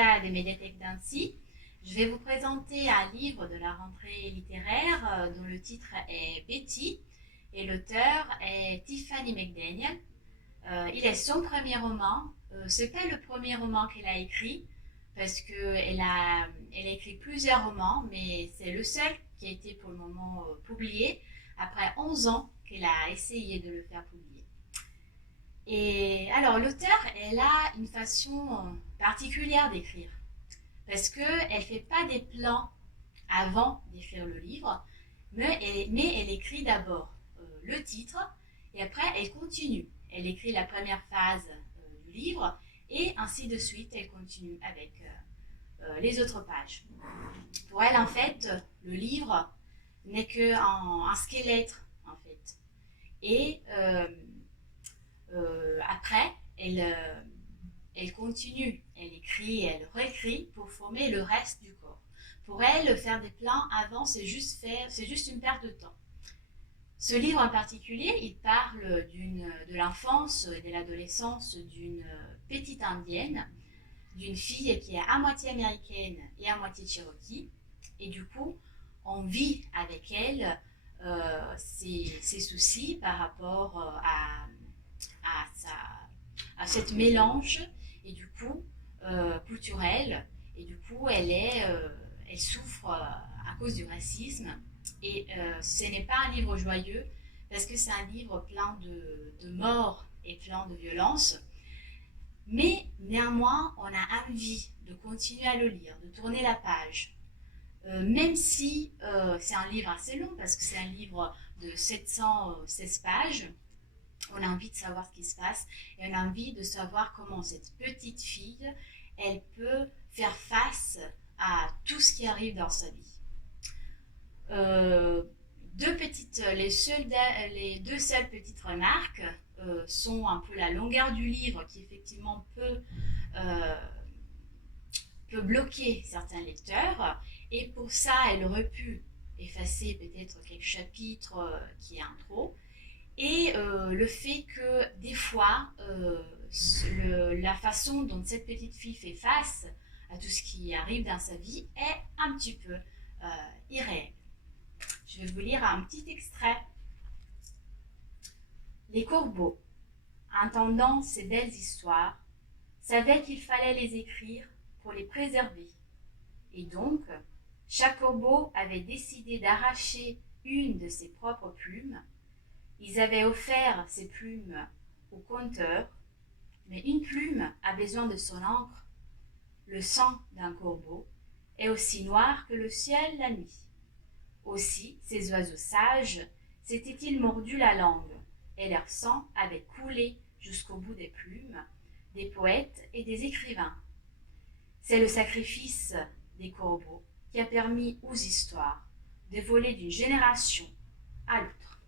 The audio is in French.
Sara des médiathèques d'Annecy. Je vais vous présenter un livre de la rentrée littéraire dont le titre est Betty et l'auteur est Tiffany McDaniel. Il est son premier roman. C'est pas le premier roman qu'elle a écrit parce qu'elle elle a écrit plusieurs romans, mais c'est le seul qui a été pour le moment publié après 11 ans qu'elle a essayé de le faire publier. Et alors l'auteur, elle a une façon particulière d'écrire parce qu'elle ne fait pas des plans avant d'écrire le livre, mais elle écrit d'abord le titre et après elle continue. Elle écrit la première phase du livre et ainsi de suite, elle continue avec les autres pages. Pour elle, en fait, le livre n'est qu'un squelette, en fait. Et après, elle continue, elle écrit, elle réécrit pour former le reste du corps. Pour elle, faire des plans avant, c'est juste une perte de temps. Ce livre en particulier, il parle de l'enfance et de l'adolescence d'une petite indienne, d'une fille qui est à moitié américaine et à moitié cherokee. Et du coup, on vit avec elle ses soucis par rapport à cette mélange et du coup culturel. Et du coup, elle souffre à cause du racisme. Et ce n'est pas un livre joyeux parce que c'est un livre plein de morts et plein de violence. Mais néanmoins, on a envie de continuer à le lire, de tourner la page. Même si c'est un livre assez long, parce que c'est un livre de 716 pages, on a envie de savoir ce qui se passe et on a envie de savoir comment cette petite fille, elle peut faire face à tout ce qui arrive dans sa vie. Les deux seules petites remarques sont un peu la longueur du livre qui effectivement peut bloquer certains lecteurs et pour ça elle aurait pu effacer peut-être quelques chapitres qui est un trop et le fait que des fois la façon dont cette petite fille fait face à tout ce qui arrive dans sa vie est un petit peu irréel. Je vais vous lire un petit extrait. Les corbeaux, entendant ces belles histoires, savaient qu'il fallait les écrire pour les préserver. Et donc, chaque corbeau avait décidé d'arracher une de ses propres plumes. Ils avaient offert ces plumes au conteur, mais une plume a besoin de son encre. Le sang d'un corbeau est aussi noir que le ciel la nuit. Aussi, ces oiseaux sages s'étaient-ils mordus la langue, et leur sang avait coulé jusqu'au bout des plumes, des poètes et des écrivains. C'est le sacrifice des corbeaux qui a permis aux histoires de voler d'une génération à l'autre.